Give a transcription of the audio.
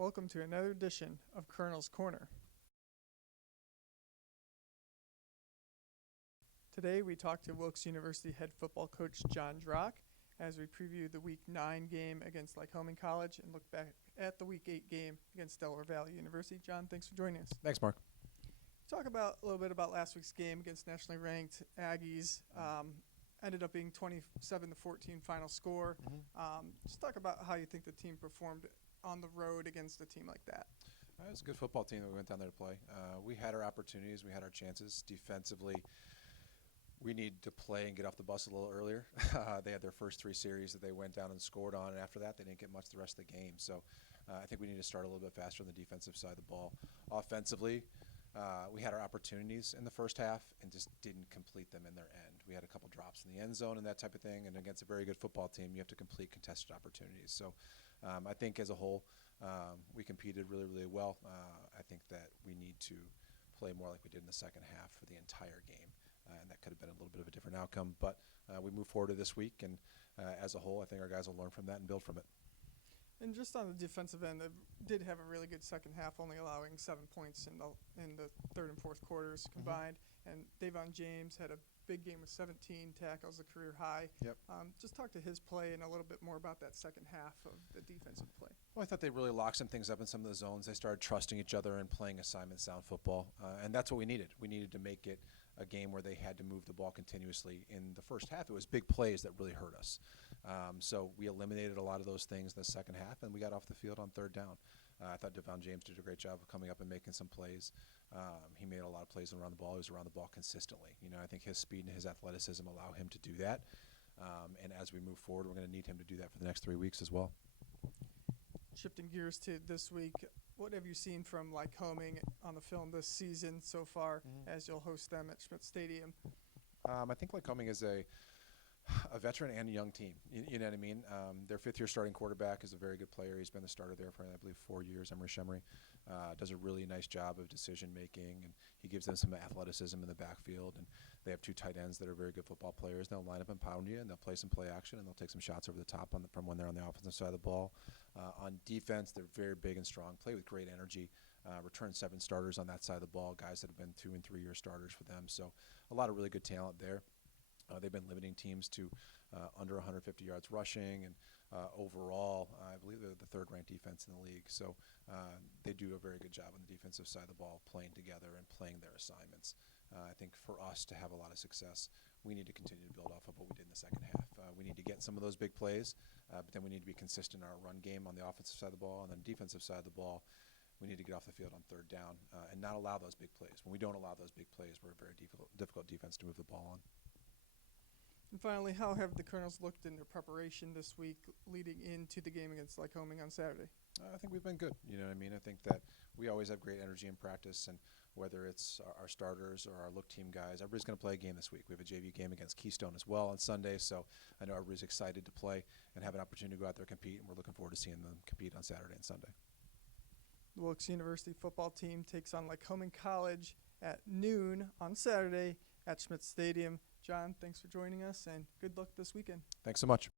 Welcome to another edition of Colonel's Corner. Today we talk to Wilkes University head football coach Jon Drach as we preview the Week 9 game against Lycoming College and look back at the Week 8 game against Delaware Valley University. Jon, thanks for joining us. Thanks, Mark. Talk about a little bit about last week's game against nationally ranked Aggies. Ended up being 27-14 final score. Just talk about how you think the team performed on the road against a team like that. It was a good football team that we went down there to play. We had our opportunities. We had our chances. Defensively, we needed to play and get off the bus a little earlier. They had their first 3 series that they went down and scored on, and after that they didn't get much the rest of the game. So I think we need to start a little bit faster on the defensive side of the ball. Offensively, we had our opportunities in the first half and just didn't complete them in their end. We had a couple drops in the end zone and that type of thing, and against a very good football team, you have to complete contested opportunities. So I think as a whole, we competed really, really well. I think that we need to play more like we did in the second half for the entire game, and that could have been a little bit of a different outcome. But we move forward to this week, and as a whole, I think our guys will learn from that and build from it. And just on the defensive end, they did have a really good second half, only allowing 7 points in the third and fourth quarters combined. And Davon James had a big game with 17 tackles, a career high. Yep. Just talk to his play and a little bit more about that second half of the defensive play. Well, I thought they really locked some things up in some of the zones. They started trusting each other and playing assignment sound football, and that's what we needed. We needed to make it a game where they had to move the ball continuously. In the first half, it was big plays that really hurt us. So we eliminated a lot of those things in the second half, and we got off the field on third down. I thought Davon James did a great job of coming up and making some plays. He made a lot of plays around the ball. He was around the ball consistently. I think his speed and his athleticism allow him to do that. And as we move forward, we're going to need him to do that for the next 3 weeks as well. Shifting gears to this week, what have you seen from Lycoming on the film this season so far as you'll host them at Schmidt Stadium? I think Lycoming is a veteran and a young team. You know what I mean? Their 5th-year starting quarterback is a very good player. He's been the starter there for, I believe, 4 years. Emery Shemery does a really nice job of decision-making, and he gives them some athleticism in the backfield. And they have 2 tight ends that are very good football players. They'll line up and pound you, and they'll play some play action, and they'll take some shots over the top from when they're on the offensive side of the ball. On defense, they're very big and strong, play with great energy, return 7 starters on that side of the ball, guys that have been 2- and 3-year starters for them. So a lot of really good talent there. They've been limiting teams to under 150 yards rushing, and overall, I believe they're the 3rd-ranked defense in the league. So they do a very good job on the defensive side of the ball, playing together and playing their assignments. I think for us to have a lot of success, we need to continue to build off of what we did in the second half. We need to get some of those big plays, but then we need to be consistent in our run game on the offensive side of the ball, and then defensive side of the ball, we need to get off the field on third down and not allow those big plays. When we don't allow those big plays, we're a very difficult defense to move the ball on. And finally, how have the Colonels looked in their preparation this week leading into the game against Lycoming on Saturday? I think we've been good. You know what I mean? I think that we always have great energy in practice, and whether it's our starters or our look team guys, everybody's going to play a game this week. We have a JV game against Keystone as well on Sunday, so I know everybody's excited to play and have an opportunity to go out there and compete, and we're looking forward to seeing them compete on Saturday and Sunday. The Wilkes University football team takes on Lycoming College at noon on Saturday at Schmidt Stadium. Jon, thanks for joining us, and good luck this weekend. Thanks so much.